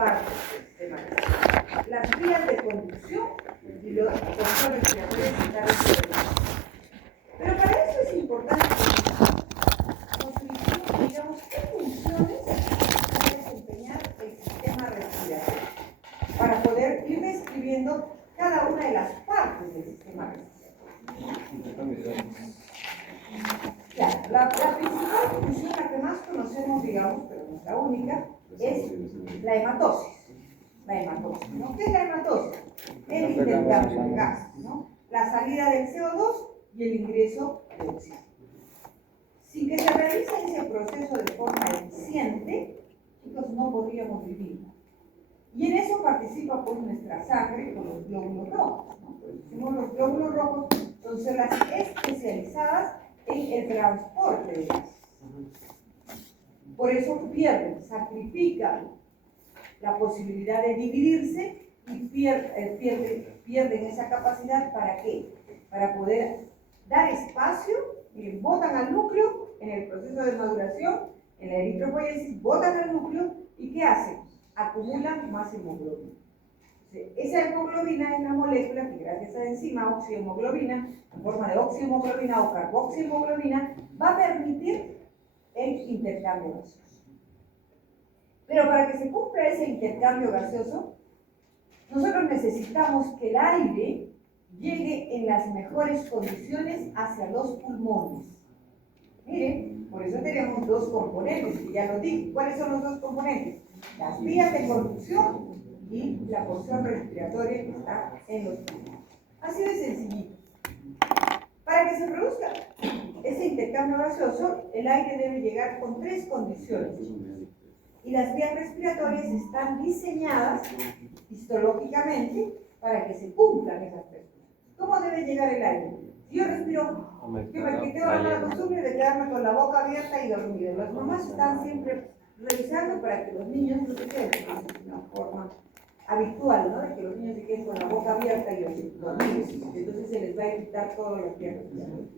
partes del sistema respiratorio. Las vías de conducción y los control respiratorios están dentro. Pero para eso es importante que digamos qué funciones va a desempeñar el sistema respiratorio para poder ir describiendo cada una de las partes del sistema respiratorio. Claro, la principal función, la que más conocemos, digamos, pero no es la única, es la hematosis. La hematosis, ¿no? ¿Qué es la hematosis? El intercambio de gases, ¿no? La salida del CO2 y el ingreso de oxígeno. Sin que se realice ese proceso de forma eficiente, chicos, no podríamos vivir. Y en eso participa pues nuestra sangre con los glóbulos rojos, ¿no? Los glóbulos rojos son células especializadas en el transporte de gases. Por eso sacrifican la posibilidad de dividirse y pierden esa capacidad. ¿Para qué? Para poder dar espacio, y botan al núcleo en el proceso de maduración, en la eritropoiesis, botan al núcleo y ¿qué hacen? Acumulan más hemoglobina. Esa hemoglobina es una molécula que gracias a la enzima oxihemoglobina, en forma de oxihemoglobina o carboxihemoglobina, va a permitir el intercambio gaseoso. Pero para que se cumpla ese intercambio gaseoso, nosotros necesitamos que el aire llegue en las mejores condiciones hacia los pulmones. Miren, por eso tenemos dos componentes, que ya lo dije. ¿Cuáles son los dos componentes? Las vías de conducción y la porción respiratoria que está en los pulmones. Así de sencillito. Para que se produzca ese intercambio gaseoso, el aire debe llegar con tres condiciones. Y las vías respiratorias están diseñadas histológicamente para que se cumplan esas tres cosas. ¿Cómo debe llegar el aire? Si yo respiro, yo me tengo la mala costumbre de quedarme con la boca abierta y dormir. Las mamás están siempre revisando para que los niños no se queden. Es una forma habitual, ¿no? De que los niños se queden con la boca abierta y dormidos. Entonces se les va a quitar todas las vías respiratorias.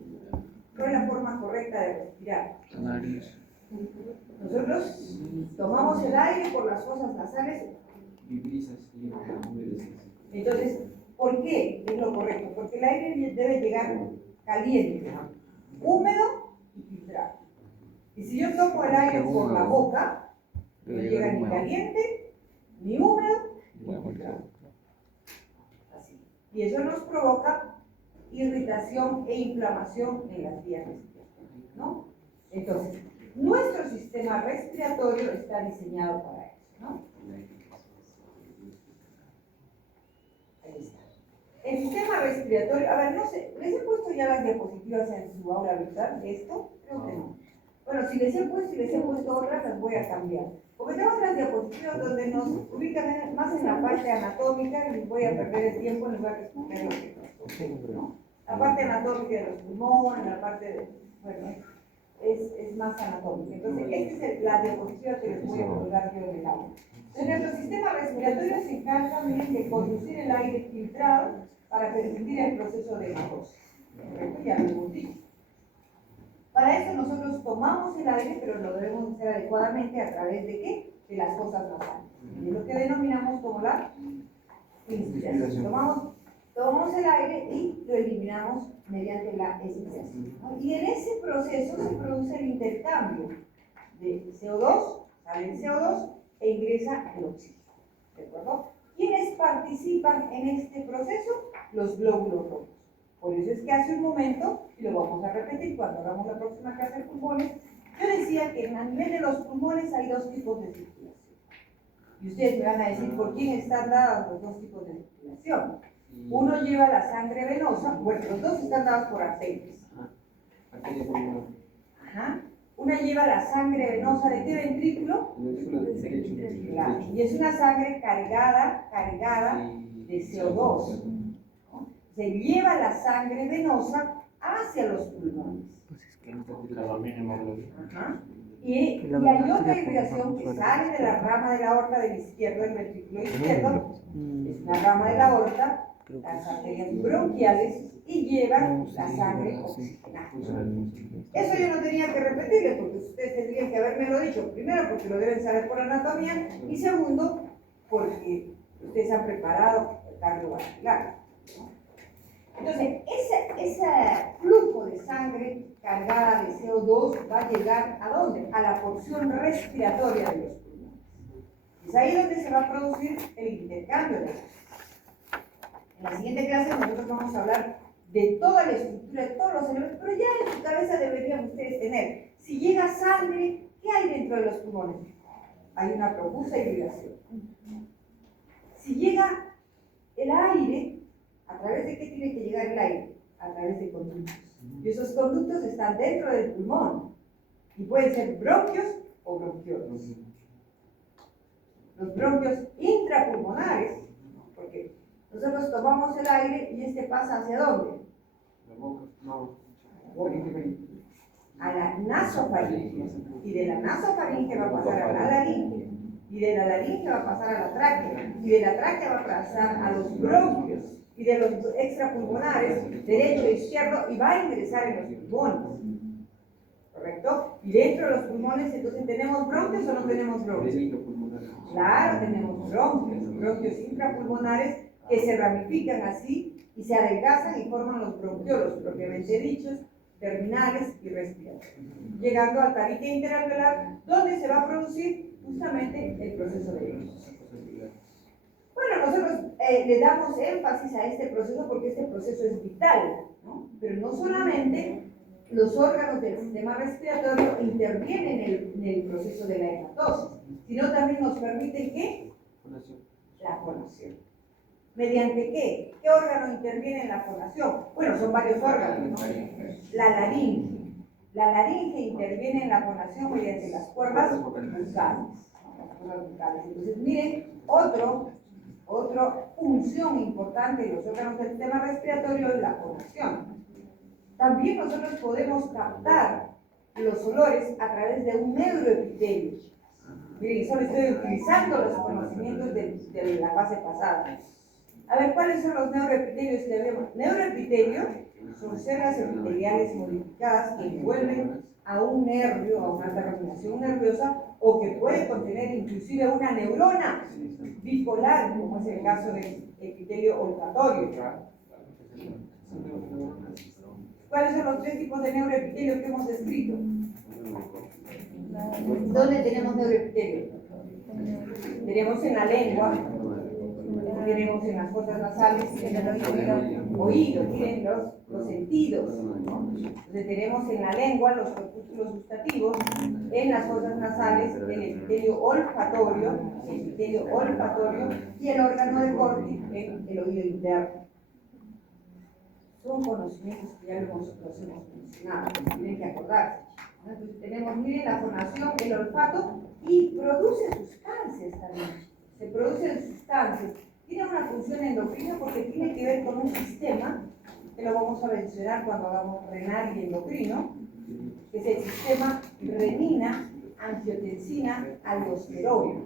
¿Cuál es la forma correcta de respirar? Nosotros tomamos el aire por las fosas nasales. Entonces, ¿por qué es lo correcto? Porque el aire debe llegar caliente, húmedo y filtrado. Y si yo tomo el aire por la boca, no llega ni caliente, ni húmedo, ni filtrado. Así. Y eso nos provoca irritación e inflamación en las vías respiratorias, ¿no? Entonces, nuestro sistema respiratorio está diseñado para eso, ¿no? Ahí está. El sistema respiratorio, a ver, no sé, ¿les he puesto ya las diapositivas en su aula virtual de esto? Creo que no. Bueno, si les he puesto otras, las voy a cambiar. Porque tengo otras diapositivas donde nos ubican más en la parte anatómica, y les voy a perder el tiempo, les voy a responder lo que nos, ¿no? La parte anatómica de los pulmones, la parte de, bueno, es más anatómica. Entonces, esta es la diapositiva que les voy a colgar yo en el aula. En nuestro sistema respiratorio se encarga, miren, de conducir el aire filtrado para permitir el proceso de hematosis. ¿Correcto? Ya lo hemos dicho. Para eso nosotros tomamos el aire, pero lo debemos hacer adecuadamente a través de ¿qué? De las fosas nasales. Y es lo que denominamos como la inspiración. Tomamos el aire y lo eliminamos mediante la expiración, ¿no? Y en ese proceso se produce el intercambio de CO2, sale el CO2 e ingresa el oxígeno. ¿De acuerdo? ¿Quiénes participan en este proceso? Los glóbulos rojos. Por eso es que hace un momento, y lo vamos a repetir cuando hagamos la próxima clase de pulmones, yo decía que a nivel de los pulmones hay dos tipos de circulación. Y ustedes me van a decir por quién están dados los dos tipos de circulación. Uno lleva la sangre venosa, bueno, los dos están dados por arterias. Ajá. Una lleva la sangre venosa de qué ventrículo? Claro. Y es una sangre cargada de CO2. ¿No? Se lleva la sangre venosa hacia los pulmones. Ajá. Y hay otra irrigación que sale de la rama de la aorta del izquierdo, el ventrículo izquierdo, es una rama de la aorta, las arterias bronquiales, y llevan la sangre oxigenada. Eso yo no tenía que repetirles, porque ustedes tendrían que habérmelo dicho, primero porque lo deben saber por anatomía, y segundo, porque ustedes han preparado el cardiovascular, ¿no? Entonces, ese flujo de sangre cargada de CO2 va a llegar ¿a dónde? A la porción respiratoria de los pulmones. Es ahí donde se va a producir el intercambio de gases. En la siguiente clase nosotros vamos a hablar de toda la estructura, de todos los elementos, pero ya en su cabeza deberían ustedes tener, si llega sangre, ¿qué hay dentro de los pulmones? Hay una profusa irrigación. Si llega el aire, ¿a través de qué tiene que llegar el aire? A través de conductos. Y esos conductos están dentro del pulmón. Y pueden ser bronquios o bronquiolos. Los bronquios intrapulmonares, porque nosotros tomamos el aire y este pasa ¿hacia dónde? A la nasofaringe. Y de la nasofaringe va a pasar a la laringe. Y de la laringe va a pasar a la tráquea. Y de la tráquea va a pasar a los bronquios. Y de los extrapulmonares, derecho e izquierdo, y va a ingresar en los pulmones. ¿Correcto? Y dentro de los pulmones, entonces, ¿tenemos bronquios o no tenemos bronquios? Claro, tenemos bronquios. Bronquios intrapulmonares que se ramifican así y se adelgazan y forman los bronquiolos, propiamente dichos, terminales y respiratorios. Llegando al tabique interalveolar, donde se va a producir justamente el proceso de hilo. Bueno, nosotros le damos énfasis a este proceso porque este proceso es vital, ¿no? Pero no solamente los órganos del sistema respiratorio intervienen en el proceso de la hematosis, sino también nos permite ¿qué? La fonación. ¿Mediante qué? ¿Qué órgano interviene en la fonación? Bueno, son varios órganos, ¿no? La laringe. La laringe interviene en la fonación mediante las cuerdas bucales. Entonces, miren, otra función importante de los órganos del sistema respiratorio es la fonación. También nosotros podemos captar los olores a través de un neuroepitelio. Miren, solo estoy utilizando los conocimientos de la fase pasada. A ver, ¿cuáles son los neuroepitelios que vemos? Neuroepitelio son células epiteliales modificadas que envuelven a un nervio, a una terminación nerviosa, o que puede contener inclusive una neurona bipolar, como es el caso del epitelio olfatorio. ¿Cuáles son los tres tipos de neuroepitelio que hemos descrito? ¿Dónde tenemos neuroepitelio? Tenemos en la lengua, tenemos en las fosas nasales, en el oído, tienen los sentidos, ¿no? Entonces tenemos en la lengua los corpúsculos gustativos, en las fosas nasales el epitelio olfatorio y el órgano de Corti en el oído interno. Son conocimientos que ya los hemos mencionado, tienen que acordarse. Entonces tenemos, miren, la fonación, el olfato, y produce sustancias también. Se producen sustancias. Tiene una función endocrina porque tiene que ver con un sistema, que lo vamos a mencionar cuando hagamos renal y endocrino, que es el sistema renina, angiotensina, aldosterona,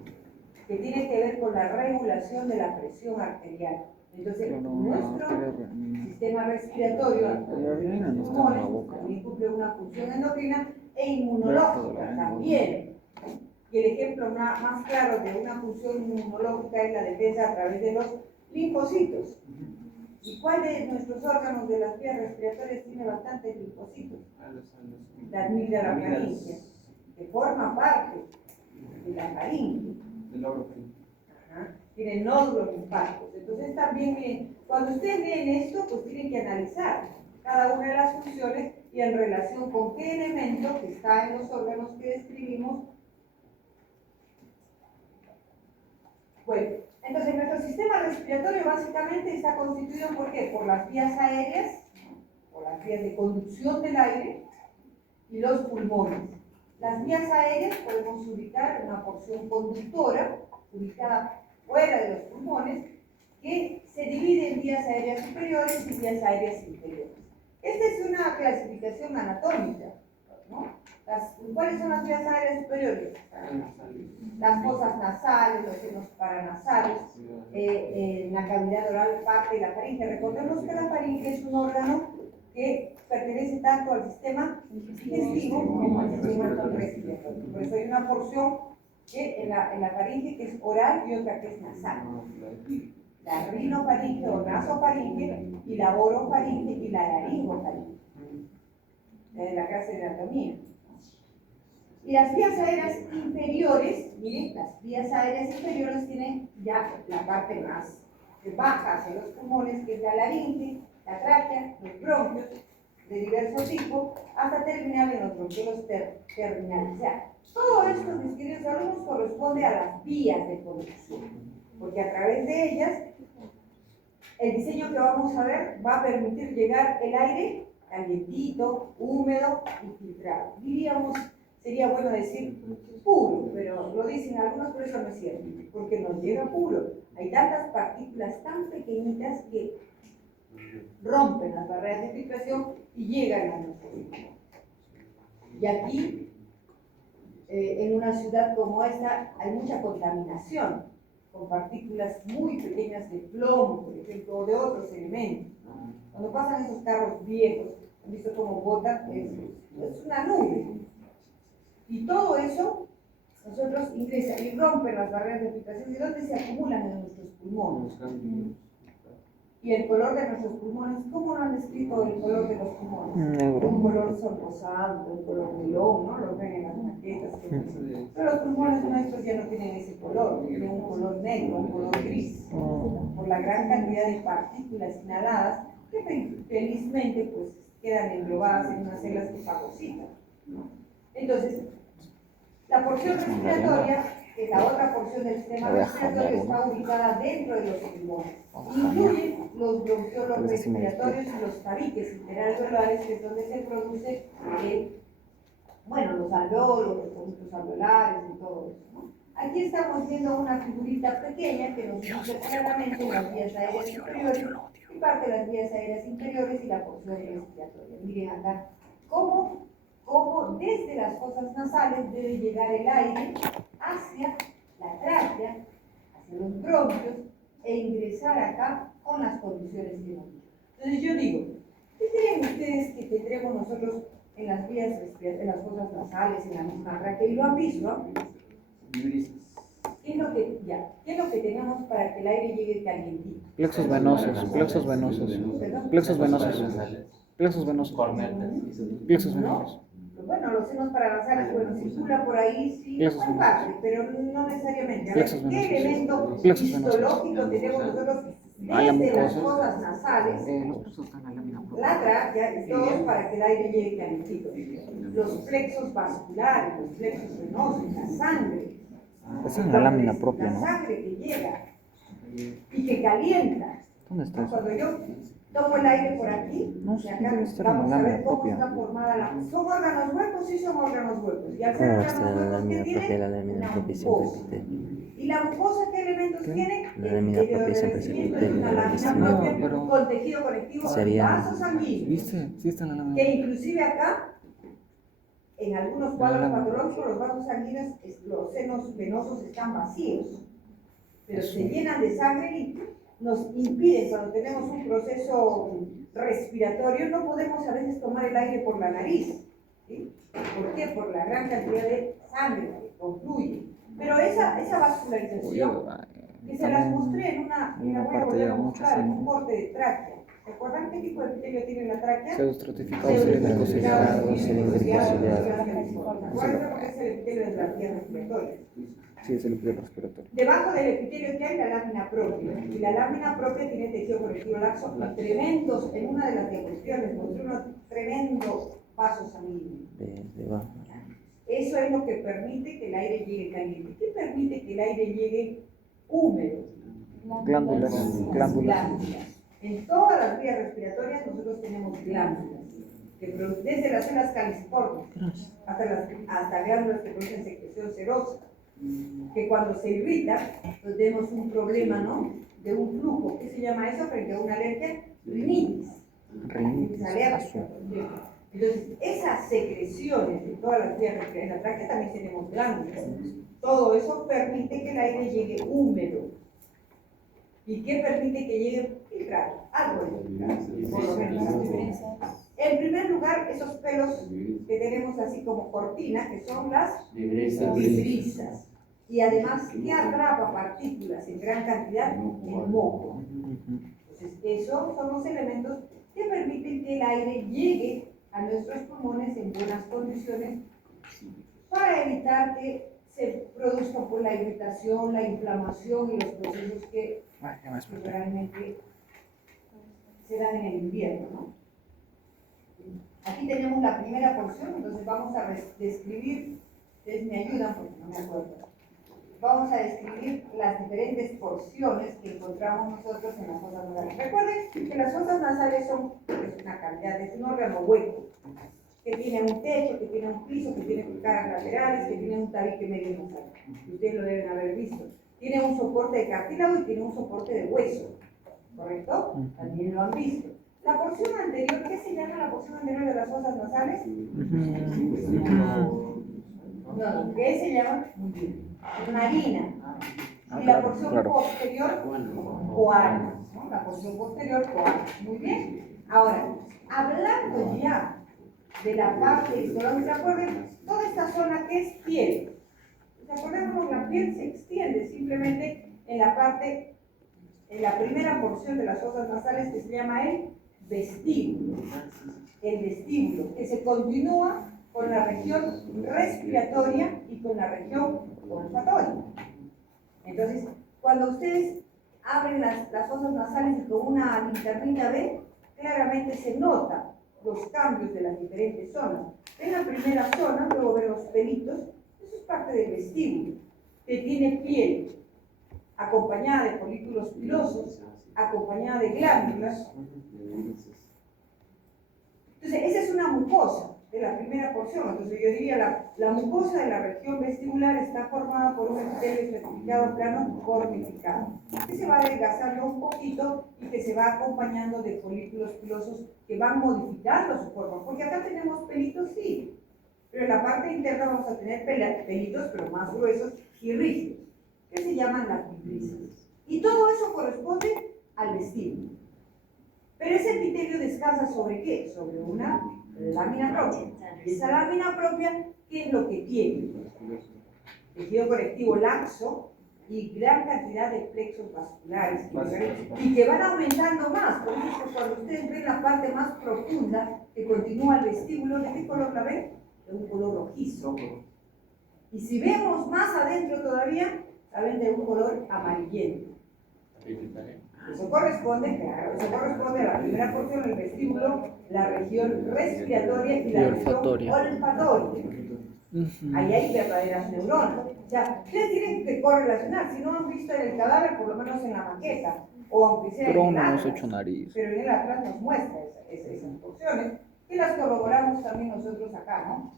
que tiene que ver con la regulación de la presión arterial. Entonces, nuestro sistema respiratorio, los pulmones, también cumple una función endocrina e inmunológica también. Y el ejemplo más claro de una función inmunológica es la defensa a través de los linfocitos. ¿Y cuál de nuestros órganos de las vías respiratorias tiene bastantes linfocitos? La amígdala faríngea, que forma parte de la faringe. Tienen nódulos linfáticos. Entonces también, miren, cuando ustedes ven esto, pues tienen que analizar cada una de las funciones y en relación con qué elemento que está en los órganos que describimos. Bueno, entonces nuestro sistema respiratorio básicamente está constituido ¿por qué? Por las vías aéreas, por las vías de conducción del aire y los pulmones. Las vías aéreas podemos ubicar una porción conductora ubicada fuera de los pulmones, que se divide en vías aéreas superiores y vías aéreas inferiores. Esta es una clasificación anatómica, ¿no? ¿Cuáles son las vías aéreas superiores? Las fosas nasales, los senos paranasales, la cavidad oral, parte de la faringe. Recordemos que la faringe es un órgano que pertenece tanto al sistema digestivo como al sistema respiratorio. Por eso hay una porción que en la faringe que es oral y otra que es nasal. La rinofaringe o nasofaringe y la orofaringe y la laringofaringe. De la clase de anatomía. Y las vías aéreas inferiores, miren, las vías aéreas inferiores tienen ya la parte más baja hacia los pulmones, que es la laringe, la tráquea, los bronquios de diverso tipo, hasta terminar en los bronquiolos terminales. O sea, todo esto, mis queridos alumnos, corresponde a las vías de conducción, porque a través de ellas, el diseño que vamos a ver va a permitir llegar el aire calientito, húmedo y filtrado. Diríamos, sería bueno decir puro, pero lo dicen algunos, pero eso no es cierto, porque no llega puro. Hay tantas partículas tan pequeñitas que rompen las barreras de filtración y llegan a nuestro cuerpo. Y aquí, en una ciudad como esta, hay mucha contaminación, con partículas muy pequeñas de plomo, por ejemplo, o de otros elementos. Cuando pasan esos carros viejos, han visto cómo botan, es una nube. Y todo eso, nosotros ingresa y rompen las barreras de filtración. ¿Y dónde se acumulan en nuestros pulmones? Y el color de nuestros pulmones, ¿cómo lo han descrito el color de los pulmones? Negro. Un color sonrosado, un color melón, ¿no? Lo ven en las maquetas. Pero los pulmones nuestros ya no tienen ese color, tienen un color negro, un color gris, por la gran cantidad de partículas inhaladas que felizmente pues quedan englobadas en unas células que fagocitan. Entonces, la porción respiratoria, que es la otra porción del sistema respiratorio, está ubicada dentro de los pulmones. Incluye los bronquiolos respiratorios y los tabiques interalveolares, que es donde se produce los alveolos, los conductos alveolares y todo eso, ¿no? Aquí estamos viendo una figurita pequeña que nos dice claramente las vías aéreas superiores y parte de las vías aéreas inferiores y la porción respiratoria. Miren acá cómo desde las fosas nasales debe llegar el aire hacia la tráquea, hacia los bronquios e ingresar acá con las condiciones que hemos dicho. Entonces yo digo, ¿qué creen ustedes que tendremos nosotros en las vías respiratorias, en las fosas nasales, en la misma tráquea? Y lo han visto, ¿no? ¿Qué es lo que tenemos para que el aire llegue calientito? Plexos venosos, plexos venosos, plexos venosos, plexos venosos, plexos venosos. Bueno, los senos paranasales, circula por ahí, sí, hay parte, pero no necesariamente. A ver, ¿qué elemento histológico tenemos nosotros desde las fosas nasales? La tráquea, y todos para que el aire llegue calientito. Los plexos vasculares, los plexos venosos, la sangre. Esa es la lámina propia, ¿no? La sangre que llega y que calienta. ¿Dónde está eso? Cuando yo tomo el aire por aquí, No, y acá debe estar en la vamos a lámina ver cómo propia. está formada la... ¿Son órganos huecos? Sí, son órganos huecos. Y al ser ¿Cómo órganos está la huecos, lámina ¿qué propia? tiene? La lámina Una propia siempre mucosa. es epitelio. ¿Y la mucosa qué elementos tiene? La lámina propia siempre es epitelio, Una la lámina revestimiento. propia pero- con tejido conectivo y Sería- vasos sanguíneos. ¿Viste? Sí está en la lámina. Que inclusive acá, en algunos cuadros patológicos, los vasos sanguíneos, los senos venosos están vacíos, pero se llenan de sangre y nos impiden, cuando tenemos un proceso respiratorio, no podemos a veces tomar el aire por la nariz. ¿Sí? ¿Por qué? Por la gran cantidad de sangre que confluye. Pero esa vascularización, que se las mostré en una voy a volver a mostrar, en un corte de tráquea. ¿Se acuerdan qué tipo de epitelio tiene la tráquea? Pseudostratificado cilíndrico ciliado. Guarda porque es el epitelio de las vías respiratorias. Sí, es el epitelio respiratorio. Debajo del epitelio que hay la lámina propia. Y la lámina propia tiene tejido conectivo laxo y tremendos, en una de las diapositivas mostré unos tremendos vasos sanguíneos. Debajo. Eso es lo que permite que el aire llegue caliente. ¿Qué permite que el aire llegue húmedo? Glándulas, glándulas. En todas las vías respiratorias nosotros tenemos glándulas, que desde las células caliciformes hasta glándulas que producen secreción serosa, que cuando se irrita, pues tenemos un problema, ¿no? De un flujo. ¿Qué se llama eso? Frente a una alergia, rinitis. Rinitis, Alérgica, por ejemplo. Entonces, esas secreciones de todas las vías respiratorias, en la tráquea también tenemos glándulas. Todo eso permite que el aire llegue húmedo. ¿Y qué permite que llegue filtrado? Algo de filtrado, por lo menos. En primer lugar, esos pelos que tenemos así como cortina, que son las fibrisas. y además que atrapa partículas en gran cantidad en moco. Entonces, esos son los elementos que permiten que el aire llegue a nuestros pulmones en buenas condiciones para evitar que se produzca por la irritación, la inflamación y los procesos que realmente se dan en el invierno, ¿no? Aquí tenemos la primera porción, entonces vamos a describir, ustedes me ayudan porque no me acuerdo. Vamos a describir las diferentes porciones que encontramos nosotros en las fosas nasales. Recuerden que las fosas nasales son una cantidad, es un órgano hueco, que tiene un techo, que tiene un piso, que tiene caras laterales, que tiene un tabique medio nasal. Ustedes lo deben haber visto. Tiene un soporte de cartílago y tiene un soporte de hueso, ¿correcto? También lo han visto. La porción anterior, ¿qué se llama la porción anterior de las fosas nasales? No, ¿qué se llama? Narina. Y la porción posterior, coana, ¿no? La porción posterior, coana. Muy bien. Ahora, hablando ya de la parte exterior, ¿se acuerdan? Toda esta zona que es piel. ¿Se acuerdan? La piel se extiende simplemente en la parte, en la primera porción de las fosas nasales que se llama el vestíbulo. El vestíbulo, que se continúa con la región respiratoria y con la región olfatoria. Entonces, cuando ustedes abren las fosas nasales y con una linternita ven, claramente se nota los cambios de las diferentes zonas. En la primera zona, luego ven los pelitos, eso es parte del vestíbulo, que tiene piel, acompañada de folículos pilosos, acompañada de glándulas. Entonces, esa es una mucosa de la primera porción. Entonces, yo diría la mucosa de la región vestibular está formada por un epitelio estratificado plano cornificado, que se va adelgazando un poquito y que se va acompañando de folículos pilosos que van modificando su forma. Porque acá tenemos pelitos, sí, pero en la parte interna vamos a tener pelitos, pero más gruesos y rígidos, que se llaman las fibrisas. Y todo eso corresponde al vestíbulo. Pero ese epitelio descansa ¿sobre qué? Sobre una lámina propia. Y esa lámina propia, ¿qué es lo que tiene? Tejido conectivo laxo y gran cantidad de plexos vasculares y que van aumentando más. Por eso cuando ustedes ven la parte más profunda que continúa el vestíbulo, ¿de qué color la ven? De un color rojizo. Y si vemos más adentro todavía, la ven de un color amarillento. Eso corresponde, claro, eso corresponde a la primera porción del vestíbulo, la región respiratoria y la región olfatoria. Ahí hay verdaderas neuronas. O sea, ustedes tienen que correlacionar. Si no han visto en el cadáver, por lo menos en la maqueta, o aunque sea Pero en el no hemos atlas, hecho nariz. pero en el atlas nos muestra esas porciones, que las corroboramos también nosotros acá, ¿no?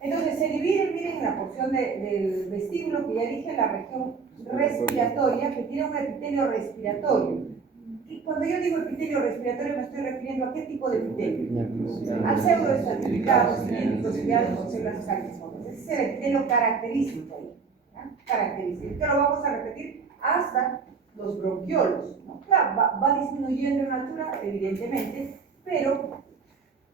Entonces se divide, miren, en la porción del vestíbulo que ya dije, la región respiratoria, que tiene un epitelio respiratorio. Y cuando yo digo epitelio respiratorio me estoy refiriendo a qué tipo de epitelio. Al pseudoestratificado, cilíndrico, ciliado con células calciformes. Ese es el epitelio característico ahí, ¿no? Característico. Esto lo vamos a repetir hasta los bronquiolos, ¿no? Claro, va disminuyendo en altura, evidentemente, pero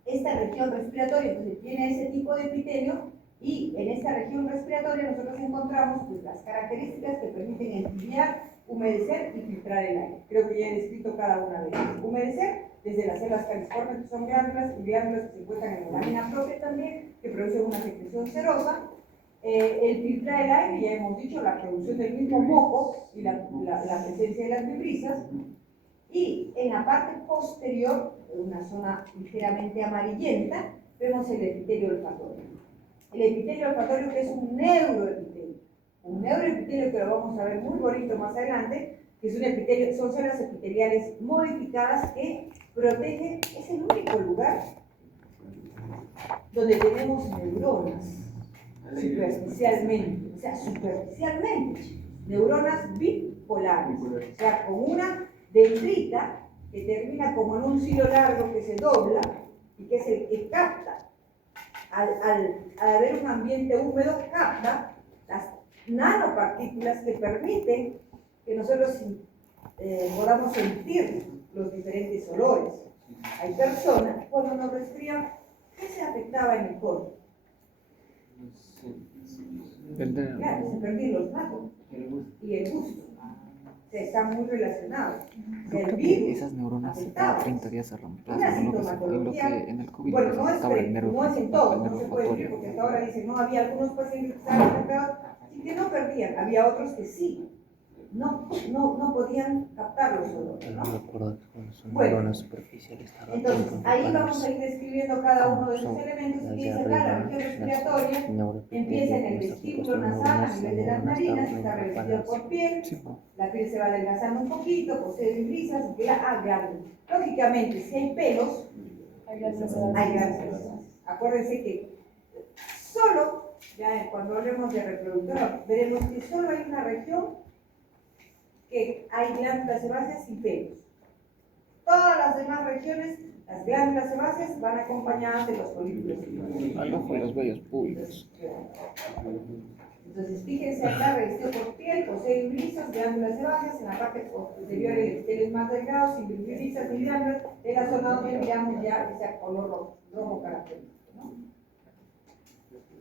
esta región respiratoria entonces tiene ese tipo de epitelio y en esta región respiratoria nosotros encontramos pues, las características que permiten entibiar, humedecer y filtrar el aire. Creo que ya he descrito cada una de ellas. Humedecer desde las células califormes, que son glándulas, y glándulas que se encuentran en la lámina propia también, que producen una secreción serosa. El filtrar el aire, ya hemos dicho, la producción del mismo moco y la presencia de las fibrisas. Y en la parte posterior, en una zona ligeramente amarillenta, vemos el epitelio olfatorio. El epitelio olfatorio que es un neuroepitelio. Un neuroepitelio que lo vamos a ver muy bonito más adelante, que es un epitelio, son células epiteliales modificadas que protegen, es el único lugar donde tenemos neuronas, superficialmente, o sea, superficialmente, neuronas bipolares, o sea, con una dendrita que termina como en un hilo largo que se dobla y que es el que capta, al haber un ambiente húmedo, capta las nanopartículas que permiten que nosotros podamos sentir los diferentes olores. Hay personas, cuando nos resfrían, ¿qué se afectaba en el cuerpo? Claro, se perdían los matos y el gusto. O sea, están muy relacionados. Yo El creo que virus esas neuronas cada afectaba. 30 días se Una reemplazan. En lo sintomatología, que en el COVID bueno, les no es, afectaba el nervio no es en principal, todos, el no nervio se puede decir, olfatorio. porque hasta ahora dicen, no, había algunos pacientes que estaban afectados y que no perdían, había otros que sí, no podían captar los olores, No ¿no? recuerdo que cuando son Bueno, neuronas superficiales tardan entonces, tiempo en ahí vamos repararse. a ir describiendo cada uno de esos Son elementos y las de dice acá, la arriba, región las respiratoria empieza en el neuroepitelio, estas vestíbulo supuestas nasal a neuronas, nivel de las neuronas narinas, tardan está en revestido repararse. por piel, Sí, no. la piel se va adelgazando un poquito, posee brisas, glándulas. Lógicamente, si hay pelos, hay glándulas sebáceas. Acuérdense que solo, ya cuando hablemos de reproductora, veremos que solo hay una región que hay glándulas sebáceas sin pelos. Todas las demás regiones, las glándulas sebáceas van acompañadas de los folículos. Al ojo de los vellos públicos. Entonces, fíjense acá, revestido por piel, posee brisas, glándulas sebáceas, en la parte posterior el epitelio es más delgado, sin brisas ni glándulas, en la zona donde miramos ya ese color rojo característico, ¿no?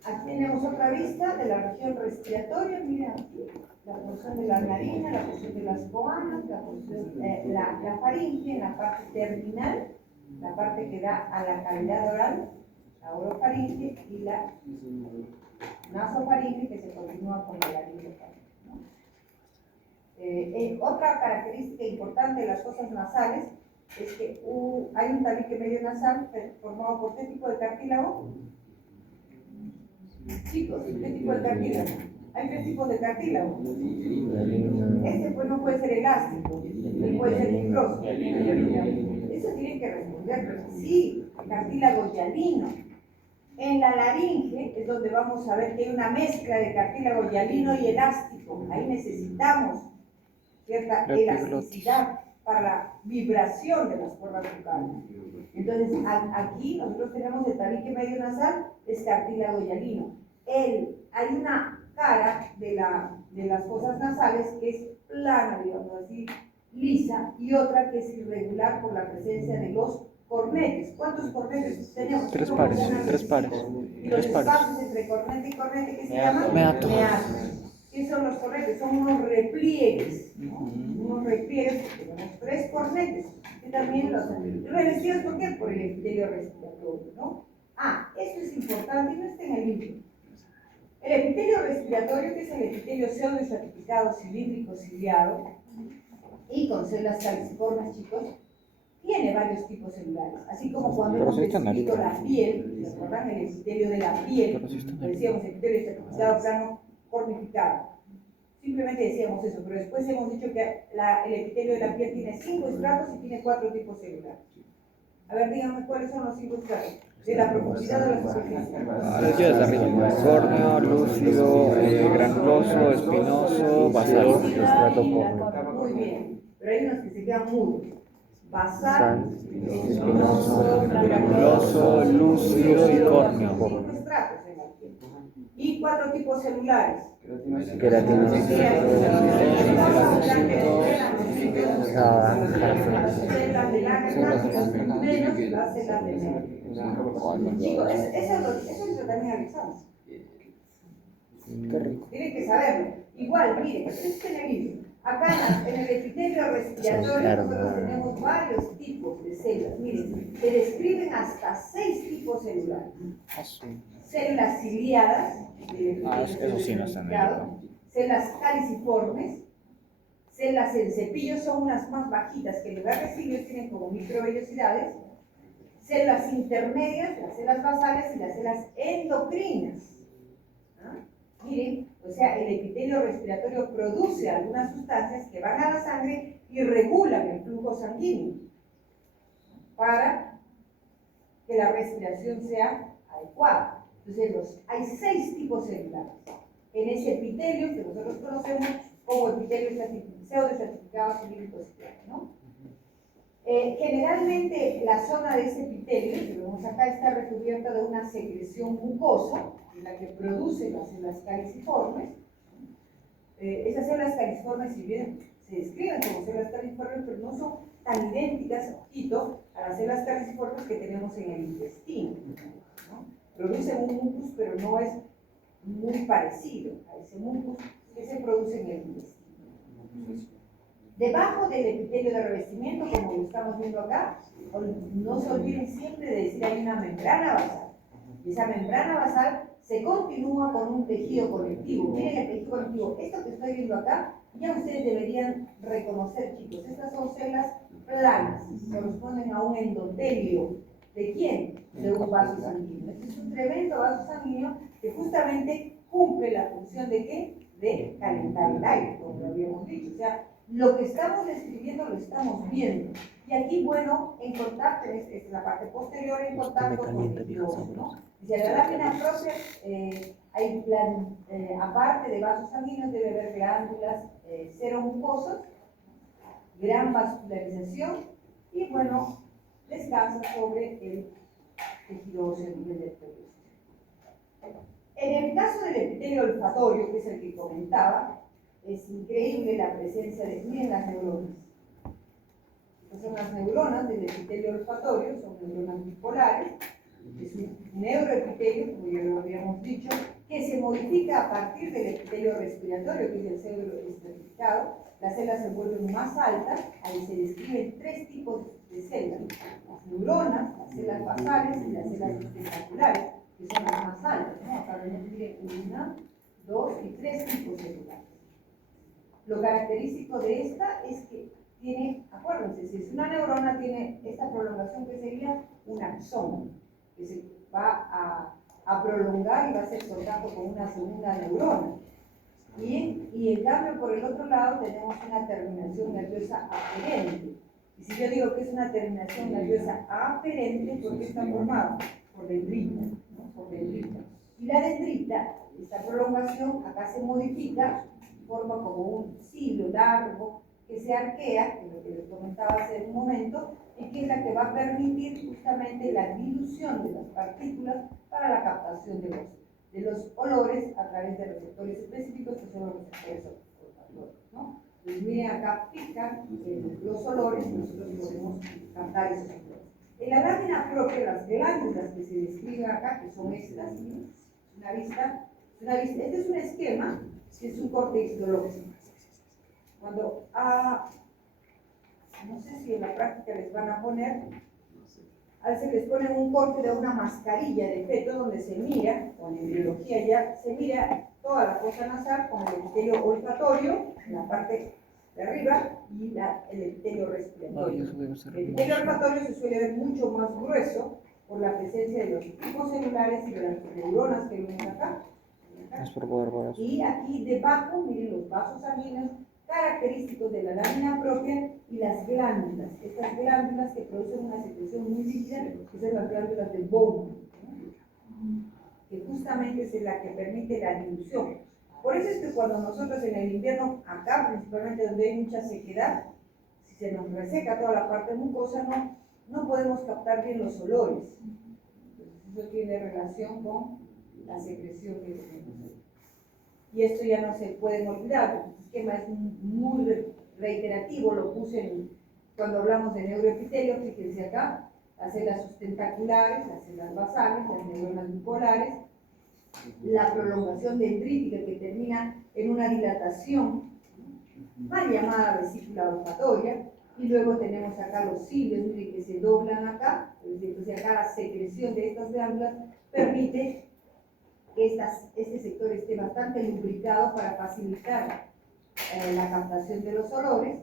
Aquí tenemos otra vista de la región respiratoria, miren aquí, la porción de la narina, la porción de las coanas, la porción, la faringe en la parte terminal, la parte que da a la cavidad oral, la orofaringe y la nasofaringe que se continúa con la laringofaringe, ¿no? Otra característica importante de las fosas nasales es que hay un tabique medio nasal formado por qué tipo de cartílago. Chicos, ¿qué tipo de cartílago? Hay tres tipos de cartílago. Este pues no puede ser elástico, ni puede ser fibroso. Eso tienen que responder, sí, cartílago hialino. En la laringe es donde vamos a ver que hay una mezcla de cartílago hialino y elástico. Ahí necesitamos cierta elasticidad para la vibración de las cuerdas vocales. Entonces, aquí nosotros tenemos el tabique medio nasal, es cartílago hialino. Hay una cara de las fosas nasales que es plana, digamos así, lisa, y otra que es irregular por la presencia de los cornetes. ¿Cuántos cornetes tenemos? Tres pares. Y los espacios entre cornete y cornete, ¿qué se llaman? Meatos. ¿Qué son los cornetes? Son unos repliegues, ¿no? Unos repliegues, tenemos tres cornetes, que también los revestidos, ¿por qué? Por el epitelio respiratorio, ¿no? Esto es importante y no está en el libro. El epitelio respiratorio, que es el epitelio pseudoestratificado cilíndrico ciliado y con células calciformes, chicos, tiene varios tipos celulares, así como cuando hemos descrito la piel, ¿se acuerdan? El epitelio de la piel, lo decíamos, epitelio estratificado plano cornificado. Simplemente decíamos eso, pero después hemos dicho que el epitelio de la piel tiene 5 estratos y tiene 4 tipos celulares. A ver, díganme cuáles son los 5 estratos. De la profundidad de la superficie. Los días de arriba. Córneo, lúcido, granuloso, espinoso, basal. Muy bien, pero hay unos que se quedan mudos. Basal, espinoso, Granuloso, lúcido y córneo. 5 estratos en la piel. Y 4 tipos celulares. Células de Langerhans menos las células de Merck. Chicos, eso es lo que también analizamos. Tienen que saberlo. Igual, miren, esto es en el libro. Acá en el epitelio respiratorio nosotros tenemos varios tipos de células. Miren, se describen hasta 6 tipos celulares. Células ciliadas, eso sí no está en el libro. células caliciformes, células en cepillos son unas más bajitas que en lugar de cilios tienen como microvellosidades, células intermedias, las células basales y las células endocrinas. Miren, o sea, el epitelio respiratorio produce algunas sustancias que van a la sangre y regulan el flujo sanguíneo para que la respiración sea adecuada. Entonces, hay 6 tipos celulares en ese epitelio que nosotros conocemos como epitelio pseudoestratificado cilíndrico ciliado, ¿no? Generalmente la zona de ese epitelio, que vemos acá, está recubierta de una secreción mucosa, en la que produce las células caliciformes. Esas células caliciformes, si bien se describen como células caliciformes, pero no son tan idénticas, poquito, a las células caliciformes que tenemos en el intestino, ¿no? Producen un mucus, pero no es muy parecido a ese mucus que se produce en el intestino. Debajo del epitelio de revestimiento, como lo estamos viendo acá, no se olviden siempre de decir hay una membrana basal. Esa membrana basal se continúa con un tejido conectivo. Miren el tejido conectivo. Esto que estoy viendo acá, ya ustedes deberían reconocer, chicos. Estas son células planas, corresponden a un endotelio. ¿De quién? De un vaso sanguíneo. Este es un tremendo vaso sanguíneo que justamente cumple la función de ¿qué? De calentar el aire, como lo habíamos dicho. O sea, lo que estamos describiendo lo estamos viendo. Y aquí, bueno, en contacto, esta es la parte posterior, en contacto con el fibroso, ¿no? Y si la lámina propia, aparte de vasos sanguíneos, debe haber glándulas seromucosas, gran vascularización y, bueno, descansa sobre el tejido óseo del epitelio. En el caso del epitelio olfatorio, que es el que comentaba, es increíble la presencia de, miren las neuronas. Estas son las neuronas del epitelio olfatorio, son neuronas bipolares. Es un neuroepitelio, como ya lo habíamos dicho, que se modifica a partir del epitelio respiratorio, que es el cerebro estratificado. Las células se vuelven más altas, ahí se describen tres tipos de células: las neuronas, las células basales y las células tentaculares, que son las más altas, ¿no? Acá vemos, miren, 1, 2 y 3 tipos celulares. Lo característico de esta es que tiene, acuérdense, si es una neurona, tiene esta prolongación que sería un axón, que se va a prolongar y va a hacer contacto con una segunda neurona. Y en cambio, por el otro lado, tenemos una terminación nerviosa aferente. Y si yo digo que es una terminación nerviosa aferente, ¿por qué está formada? Por dendrita, ¿no? Por dendrita. Y la dendrita, esta prolongación, acá se modifica, forma como un cilo largo que se arquea, que es lo que les comentaba hace un momento, y que es la que va a permitir justamente la dilución de las partículas para la captación de los olores a través de receptores específicos que son los receptores olfatorios, ¿no? Entonces miren, acá fijan los olores y nosotros podemos captar esos olores. En la lámina propia, las glándulas que se describen acá, que son estas, ¿sí? Una vista, este es un esquema, es un corte histológico. Cuando, no sé si en la práctica les van a poner, se les pone un corte de una mascarilla de feto donde se mira, o en biología ya, se mira toda la fosa nasal con el epitelio olfatorio en la parte de arriba y el epitelio respiratorio. El epitelio olfatorio se suele ver mucho más grueso por la presencia de los tipos celulares y de las neuronas que vemos acá. Y aquí debajo, miren los vasos sanguíneos característicos de la lámina propia y las glándulas. Estas glándulas que producen una secreción muy líquida, que son las glándulas de Bowman, ¿no? Que justamente es la que permite la dilución. Por eso es que cuando nosotros en el invierno, acá principalmente donde hay mucha sequedad, si se nos reseca toda la parte mucosa, no podemos captar bien los olores. Entonces, eso tiene relación con la secreción que tenemos. Y esto ya no se puede olvidar, el esquema es muy reiterativo, lo puse cuando hablamos de neuroepitelio, fíjense acá, las células sustentaculares, las células basales, las neuronas bipolares, la prolongación dendrítica que termina en una dilatación mal llamada vesícula olfatoria, y luego tenemos acá los cilios, miren, que se doblan acá, entonces acá la secreción de estas glándulas permite que este sector esté bastante lubricado para facilitar la captación de los olores,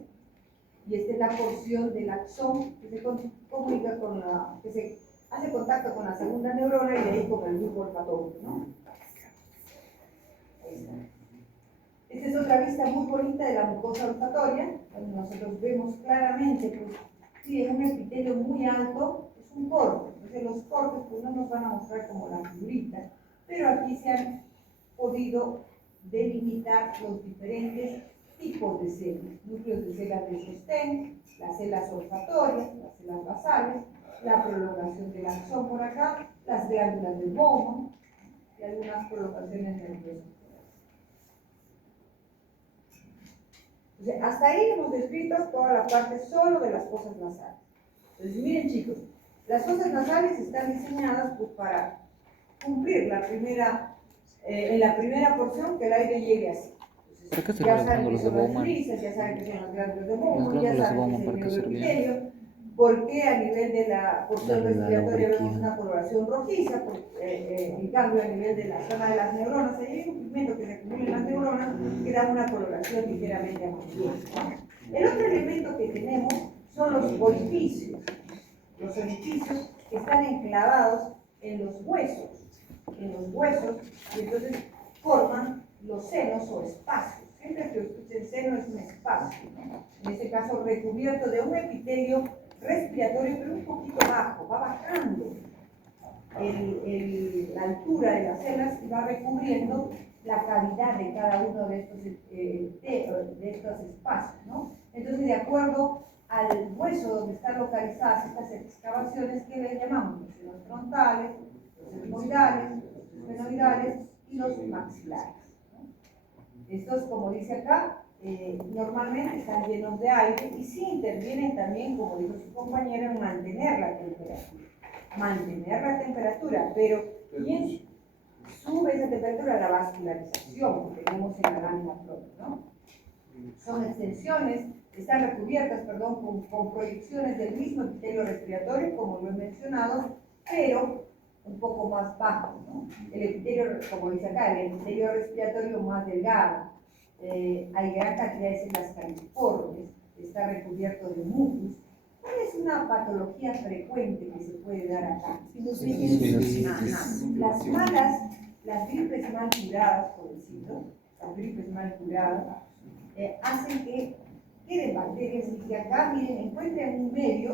y esta es la porción del axón que se comunica con que se hace contacto con la segunda neurona y de ahí con el grupo olfatorio, ¿no? Ahí está. Esta es otra vista muy bonita de la mucosa olfatoria, donde nosotros vemos claramente, pues, sí, es un epitelio muy alto, es un corte, entonces los cortes pues no nos van a mostrar como la figurita, pero aquí se han podido delimitar los diferentes tipos de células, núcleos de células de sostén, las células olfatorias, las células basales, la prolongación del axón por acá, las glándulas de Bowman y algunas prolongaciones nerviosas. Entonces, hasta ahí hemos descrito toda la parte solo de las fosas nasales. Entonces, miren, chicos, las fosas nasales están diseñadas pues, para cumplir la primera en la primera porción que el aire llegue así. ¿Para qué Entonces, sirven ya los saben que glándulos de son las Bowman? lisas, ya saben que son los glándulos de Los Bowman, ya glándulos de saben Bowman, que es ¿para el qué servían? neuroepitelio. ¿Por qué a nivel de la porción Darle la respiratoria vemos lubricidad. una coloración rojiza? En cambio, a nivel de la zona de las neuronas, hay un pigmento que se acumula en las neuronas que da una coloración ligeramente amarillenta. El otro elemento que tenemos son los orificios. Los orificios que están enclavados en los huesos, y entonces forman los senos o espacios. Siempre que escuchen seno es un espacio, ¿no? En este caso recubierto de un epitelio respiratorio, pero un poquito bajo, va bajando la altura de las células y va recubriendo la cavidad de cada uno de estos espacios, ¿no? Entonces, de acuerdo al hueso donde están localizadas estas excavaciones, que le llamamos los senos frontales, los etmoidales, los esfenoidales y los maxilares, ¿no? Estos, como dice acá, normalmente están llenos de aire y sí intervienen también, como dijo su compañero, en mantener la temperatura, pero ¿quién sube esa temperatura? La vascularización que tenemos en la lámina propia, ¿no? Son extensiones, están recubiertas, perdón, con proyecciones del mismo epitelio respiratorio, como lo he mencionado, pero un poco más bajo, ¿no? El epitelio, como dice acá, el epitelio respiratorio más delgado. Hay gran cantidad de células califormes, está recubierto de mucus. ¿Cuál es una patología frecuente que se puede dar acá? Las malas, las gripes mal curadas, por decirlo, las gripes mal curadas, hacen que queden bacterias y que acá, miren, encuentren un medio,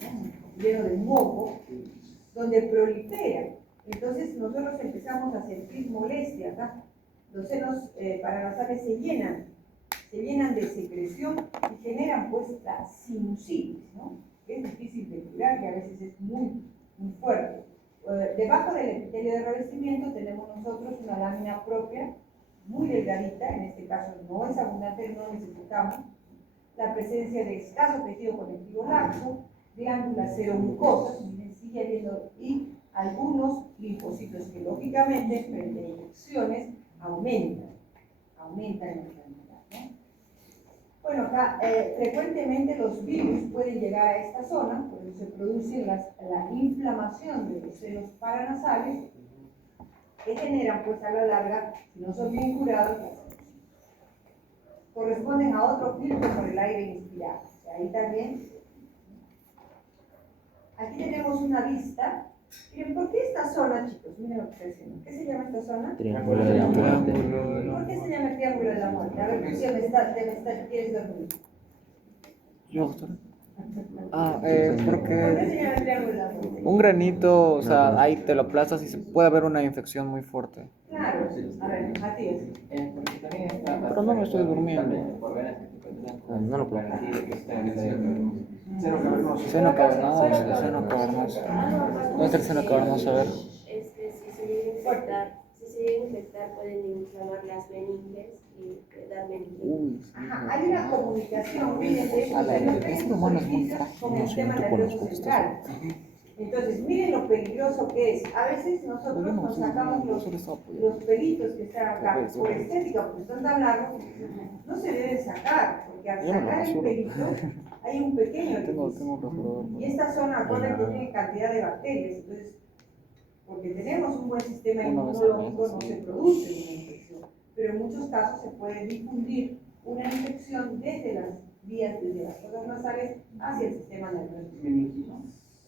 ¿no?, lleno de moco, donde prolifera. Entonces nosotros empezamos a sentir molestia acá. Los senos paranasales se llenan de secreción y generan pues la sinusitis, ¿no? Que es difícil de curar y a veces es muy, muy fuerte. Debajo del epitelio de revestimiento tenemos nosotros una lámina propia, muy delgadita, en este caso no es abundante, no necesitamos, la presencia de escaso tejido conectivo laxo, glándulas seromucosas, miren, sigue habiendo, y algunos linfocitos que lógicamente frente a infecciones aumentan la enfermedad, ¿no? Bueno, acá frecuentemente los virus pueden llegar a esta zona, por eso se produce la inflamación de los senos paranasales, que generan, pues a la larga, si no son bien curados, corresponden a otro filtro por el aire inspirado. O sea, ahí también. Aquí tenemos una vista. Miren, ¿por qué esta zona, chicos? Miren lo que está diciendo. ¿Qué se llama esta zona? Triángulo de la muerte. ¿Por qué se llama el triángulo de la muerte? A ver, ¿qué quieres dormir? Yo, doctora. ¿Por qué Porque se llama el triángulo de la muerte? un granito, o sea, ahí te lo aplastas y se puede haber una infección muy fuerte. Claro, a ver, Matías. Pero no me estoy durmiendo. No lo puedo. Seno cavernoso, seno cavernoso. ¿Dónde está el seno cavernoso? A ver. Si se llega a infectar, pueden inflamar las meninges y dar meningitis. Uy, Ajá, hay una comunicación, miren, de A ver, estos este humano es muy orificios con no el sé, tema no te conozco, nervioso ¿estás? central. Entonces, miren lo peligroso que es. A veces nosotros Yo no nos sé, sacamos yo los solo estaba apoyando. pelitos que están acá Ok, por ok. estética, porque son tan largos, no se deben sacar, porque al Yo me lo sacar el rasuro. pelito hay un pequeño Tengo orificio. un rasurador. Y esta zona, acuérdense que tiene cantidad de bacterias, entonces, porque tenemos un buen sistema Una vez al inmunológico, mes, no sí. se produce una infección, pero en muchos casos se puede difundir una infección desde las vías, desde las fosas nasales hacia el sistema nervioso. ¿No?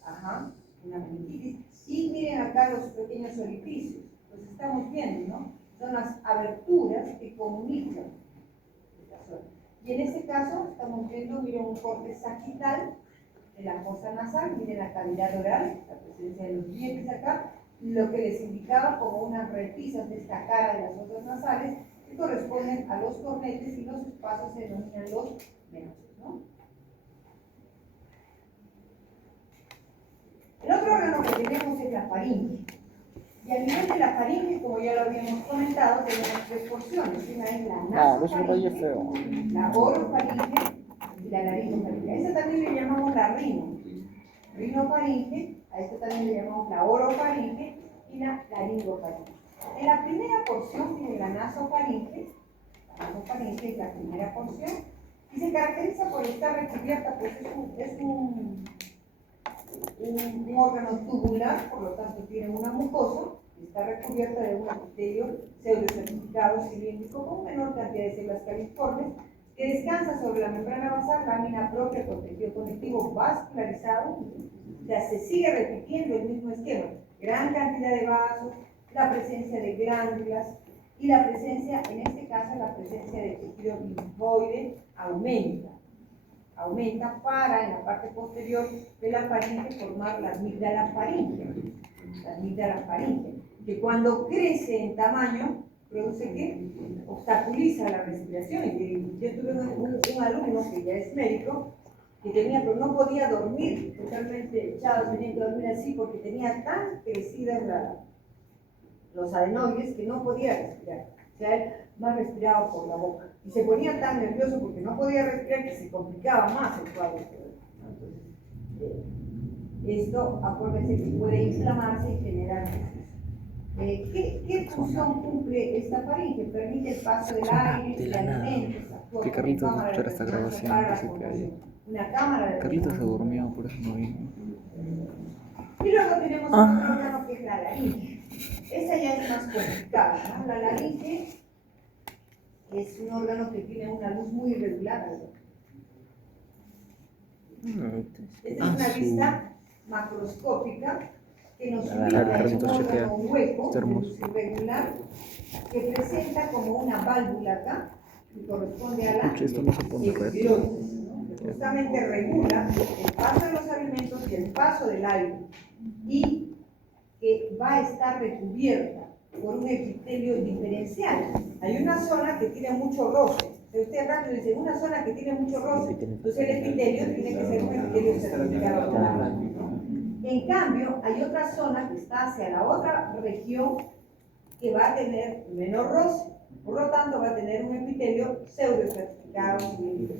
Ajá, una meningitis. Y miren acá los pequeños orificios, los estamos viendo, ¿no? Son las aberturas que comunican esta zona. Y en este caso estamos viendo, miren, un corte sagital de la fosa nasal, miren la cavidad oral, la presencia de los dientes acá, lo que les indicaba como unas repisas de esta cara de las fosas nasales que corresponden a los cornetes y los espacios se denominan los meninges, ¿no? El otro órgano que tenemos es la faringe. Y a nivel de la faringe, como ya lo habíamos comentado, tenemos tres porciones. Una es la No, eso lo nasofaringe, feo. la orofaringe y la laringofaringe. A esta también le llamamos la rinofaringe, a esta también le llamamos la orofaringe y la laringofaringe. En la primera porción tiene la nasofaringe. La nasofaringe es la primera porción y se caracteriza por estar recubierta, pues es un órgano tubular, por lo tanto tiene una mucosa y está recubierta de un epitelio pseudocertificado cilíndrico con menor cantidad de células califormes que descansa sobre la membrana basal, lámina propia con tejido conectivo vascularizado. O sea, se sigue repitiendo el mismo esquema, gran cantidad de vasos, la presencia de glándulas y la presencia, en este caso, la presencia de tejido linfoide aumenta para en la parte posterior de la faringe formar la amígdala faringe, que cuando crece en tamaño produce que obstaculiza la respiración. Y yo tuve un alumno que ya es médico que pero no podía dormir totalmente echado, tenía que dormir así porque tenía tan crecidas los adenoides que no podía respirar. O sea, él más respiraba por la boca. Y se ponía tan nervioso porque no podía respirar que se complicaba más el cuadro. Entonces, esto, acuérdense que puede inflamarse y generar ¿qué función cumple esta faringe? Permite el paso del aire, de alimentos, actúa como Carlitos va a cámara de escuchar esta resonancia grabación, para la así que ahí. formación. Una cámara de Carlitos se resonancia. durmió, por eso no vino. Y luego tenemos otro órgano que es la laringe. Esa ya es más complicada, ¿no? La laringe es un órgano que tiene una luz muy irregular. Esta es una vista macroscópica que nos ubica en un órgano hueco, de luz irregular, que presenta como una válvula acá, que corresponde a la Esto no se pone recto. epiglotis, ¿no? Que justamente regula el paso de los alimentos y el paso del aire, y que va a estar recubierta por un epitelio diferencial. Hay una zona que tiene mucho roce. Si usted rápido dice, una zona que tiene mucho roce, entonces el epitelio tiene que ser un epitelio certificado, ¿no? En cambio, hay otra zona que está hacia la otra región que va a tener menor roce. Por lo tanto, va a tener un epitelio pseudo-certificado cilíndrico.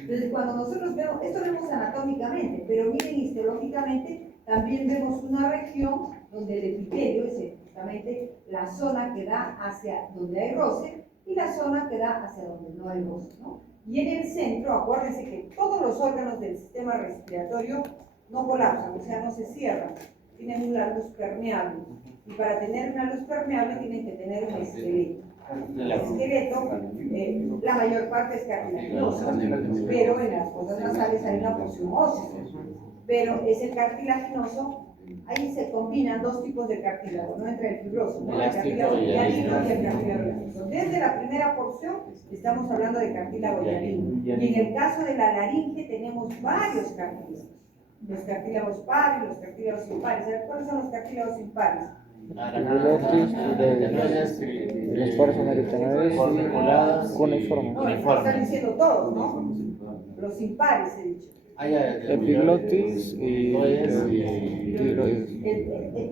Entonces, cuando nosotros vemos, esto vemos anatómicamente, pero miren histológicamente, también vemos una región donde el epitelio es justamente la zona que da hacia donde hay roce y la zona que da hacia donde no hay roce, ¿no? Y en el centro, acuérdense que todos los órganos del sistema respiratorio no colapsan, o sea, no se cierran, tienen una luz permeable. Y para tener una luz permeable tienen que tener un esqueleto. El esqueleto, la mayor parte es cartilaginoso, pero en las fosas nasales hay una porción ósea. Pero ese cartilaginoso, ahí se combinan dos tipos de cartílago, no entre el fibroso, ¿no? El cartílago hialino y el cartílago elástico. Desde la primera porción estamos hablando de cartílago hialino. Y en el caso de la laringe tenemos varios cartílagos. Los cartílagos pares, los cartílagos impares. ¿Cuáles son los cartílagos impares? Los pares son aritenoides cuneiformes. No, están diciendo todos, ¿no? Los impares he dicho. Epiglotis y tiroides.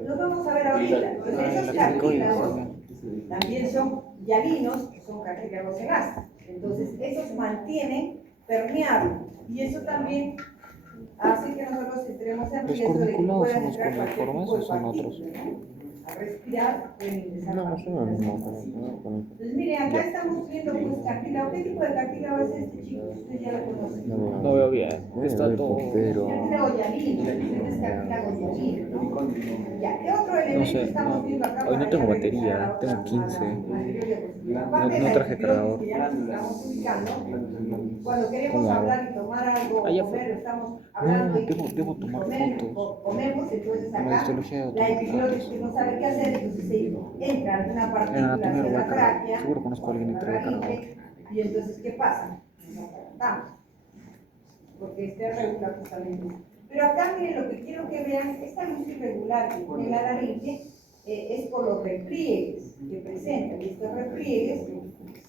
Lo vamos a ver ahorita. Entonces, esos cartílagos también son hialinos, que son cartílagos elásticos. Entonces, esos mantienen permeable. Y eso también hace que nosotros entremos en riesgo de que puedan entrar cualquier tipo de partícula, ¿no? A respirar pueden ingresar partículas. Entonces, miren, acá estamos viendo pues cartílago. ¿Qué tipo de cartílago es este, chicos? Ustedes ya lo conocen. No veo bien. Está todo. Cartílago hialino, este es cartílago hialino, ¿no? Ya, ¿qué otro elemento estamos viendo acá? Hoy no tengo batería, tengo 15. No traje cargador. Que ya nos estamos ubicando. Cuando queremos hablar y tomar algo, comer, estamos hablando y debo tomar fotos. Comemos, entonces La acá histología de la epiglotis que no sabe qué hacer, entonces se entra alguna partícula hacia la tráquea, seguro conozco a alguien que trae cargador. y entonces ¿qué pasa? Nos atragantamos, porque este regular justamente. Pero acá miren, lo que quiero que vean, esta luz irregular que tiene la laringe es por los repliegues que presenta, y estos repliegues,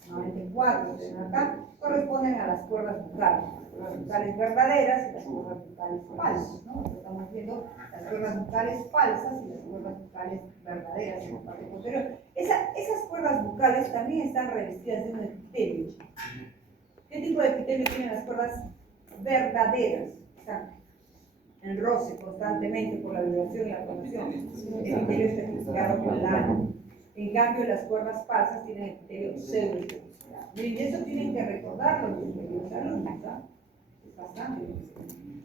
normalmente 4 que ven acá, corresponden a las cuerdas bucales. Las cuerdas bucales verdaderas y las cuerdas bucales falsas, ¿no? Estamos viendo las cuerdas bucales falsas y las cuerdas bucales verdaderas en la parte posterior. Esas cuerdas bucales también están revestidas de un epitelio. ¿Qué tipo de epitelio tienen las cuerdas verdaderas? Están en roce constantemente por la vibración y la formación. El epitelio está identificado con lana. En cambio, las cuerdas falsas tienen epitelio pseudoestratificado. Miren, eso tienen que recordarlo los queridos alumnos, ¿ah? Es bastante difícil.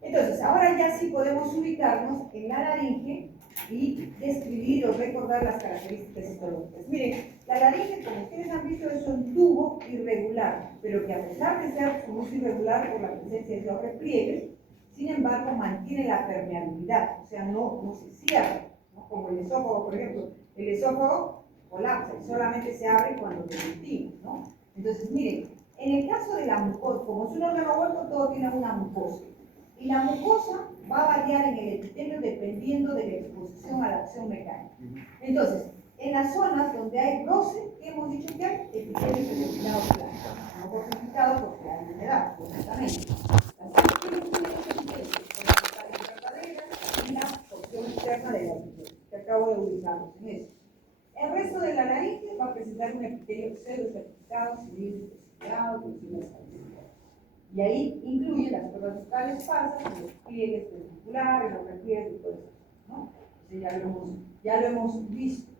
Entonces, ahora ya sí podemos ubicarnos en la laringe y describir o recordar las características histológicas. Miren, la laringe, como ustedes han visto, es un tubo irregular, pero que a pesar de ser su uso irregular por la presencia de esos repliegues, sin embargo, mantiene la permeabilidad, o sea, no se cierra, ¿no? Como el esófago, por ejemplo. El esófago colapsa y solamente se abre cuando digestimos, ¿no? Entonces, miren, en el caso de la mucosa, como es un órgano hueco, todo tiene una mucosa. Y la mucosa va a variar en el epitelio dependiendo de la exposición a la acción mecánica. Entonces, en las zonas donde hay roce, ¿qué hemos dicho que hay? Epitelio certificado plano. No fortificado porque hay humedad, justamente. Las porciones tienen epitelio, las verdaderas y la porción externa de la epitelio, que acabo de ubicarnos en eso. El resto de la laringe va a presentar un epitelio pseudo certificado, cilíndrico certificado, con filas calcificadas. Y ahí incluye las cuerdas bucales falsas, los pliegues ventriculares, los repliegues y todo eso, ¿no? Entonces ya lo hemos visto.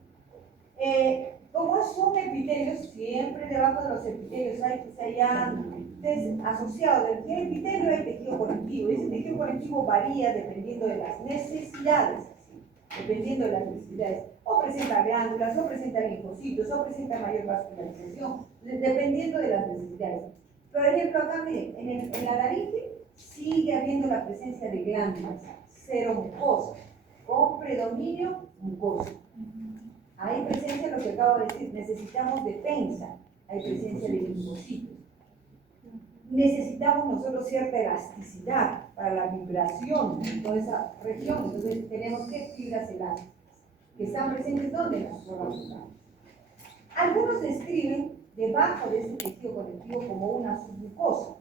Como son epitelios, siempre debajo de los epitelios hay que se hayan asociado. Del epitelio hay tejido conectivo, y ese tejido conectivo varía dependiendo de las necesidades, dependiendo de las necesidades. O presenta glándulas, o presenta linfocitos, o presenta mayor vascularización, dependiendo de las necesidades. Por ejemplo, acá miren, en la laringe sigue habiendo la presencia de glándulas, cero mucosa, con predominio mucoso. Hay presencia, lo que acabo de decir, necesitamos defensa, hay presencia de linfocitos. Necesitamos nosotros cierta elasticidad para la vibración en toda esa región, entonces tenemos que fibras elásticas, que están presentes ¿dónde? En las cuerdas bucales. Algunos describen debajo de este tejido conectivo como una submucosa.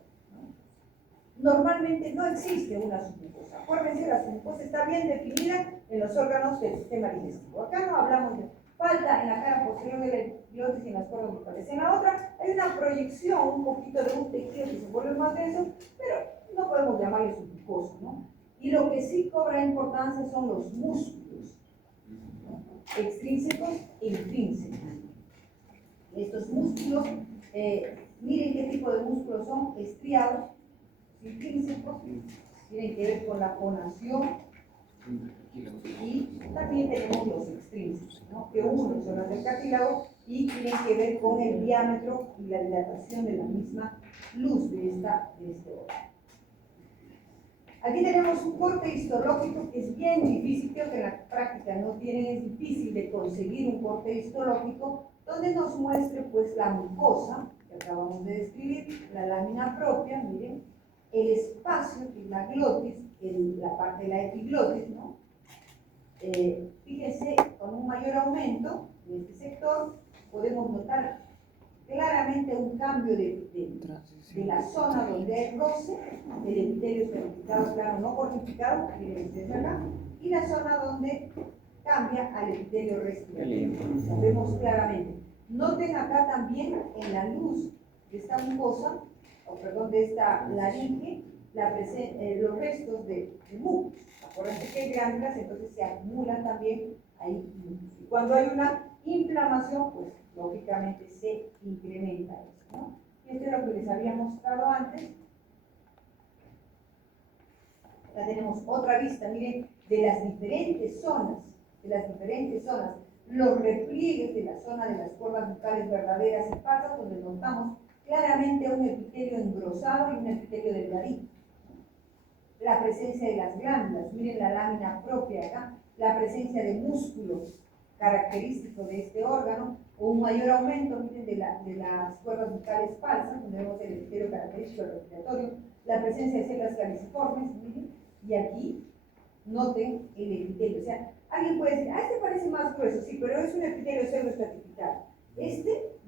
Normalmente no existe una submucosa. Acuérdense, la submucosa está bien definida en los órganos del sistema digestivo. Acá no hablamos de falta en la cara posterior de la epiglotis y en las cuerdas bucales. En la otra hay una proyección, un poquito de un tejido que se vuelve más denso, pero no podemos llamarle submucosa, ¿no? Y lo que sí cobra importancia son los músculos, ¿no? Extrínsecos e intrínsecos. Estos músculos, miren qué tipo de músculos son: estriados, intrínsecos, tienen que ver con la fonación, y también tenemos los extrínsecos, ¿no? Que unen son las del cartílago y tienen que ver con el diámetro y la dilatación de la misma luz de este órgano. Aquí tenemos un corte histológico que es bien difícil, creo que en la práctica no tienen, es difícil de conseguir un corte histológico donde nos muestre pues la mucosa que acabamos de describir, la lámina propia, miren, el espacio que es la glotis, la parte de la epiglotis, ¿no? Fíjense, con un mayor aumento de este sector podemos notar claramente un cambio de la zona donde hay roce, el epitelio certificado plano no cortificado, miren ustedes acá, y la zona donde cambia al epitelio respiratorio. Lo vemos claramente. Noten acá también en la luz de esta mucosa, de esta laringe, los restos de mucus. Acuérdense que hay glándulas, entonces se acumulan también ahí. Y cuando hay una inflamación, pues lógicamente se incrementa eso, ¿no? Y esto es lo que les había mostrado antes. Ya tenemos otra vista, miren, de las diferentes zonas, los repliegues de la zona de las cuerdas bucales verdaderas y falsas, donde notamos claramente un epitelio engrosado y un epitelio delgadito. La presencia de las glándulas, miren la lámina propia acá, la presencia de músculos característico de este órgano, o un mayor aumento, miren, de las cuerdas bucales falsas, donde vemos el epitelio característico del respiratorio, la presencia de células caliciformes, miren, y aquí noten el epitelio. O sea, alguien puede decir, este parece más grueso, sí, pero es un epitelio pseudoestratificado.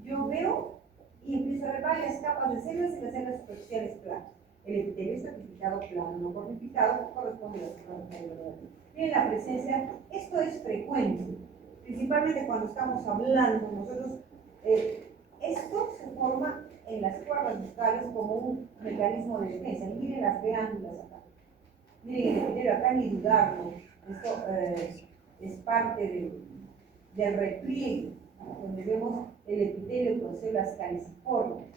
Yo veo y empiezo a ver varias capas de células y las células superficiales planas. El epitelio estratificado plano, no cortificado, corresponde a las cuerdas bucales. Miren la presencia, esto es frecuente, principalmente cuando estamos hablando nosotros. Esto se forma en las cuerdas bucales como un mecanismo de defensa. Y miren las glándulas acá. Miren el epitelio acá, ni dudarlo. Esto es parte del repliegue, donde vemos el epitelio con células caliciformes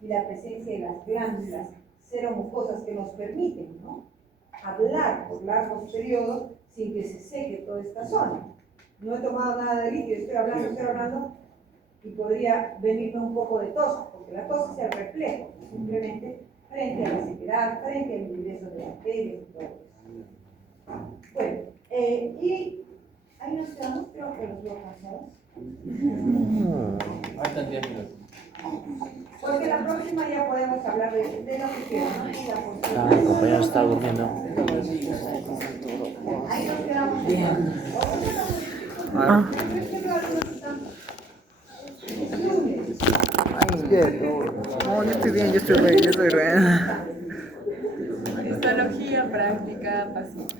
y la presencia de las glándulas seromucosas que nos permiten, ¿no?, hablar por largos periodos sin que se seque toda esta zona. No he tomado nada de líquido, estoy hablando y podría venirme un poco de tos, porque la tos es el reflejo, simplemente frente a la sequedad, frente al ingreso de bacterias y todo eso. Bueno, y ahí nos quedamos, creo que los veo cansados. Faltan 10 minutos. Porque la próxima ya podemos hablar de lo que quieran. Ah, el compañero está durmiendo. Ahí nos quedamos. Ah. No, yo estoy bien, yo estoy bien. Histología práctica, paciente.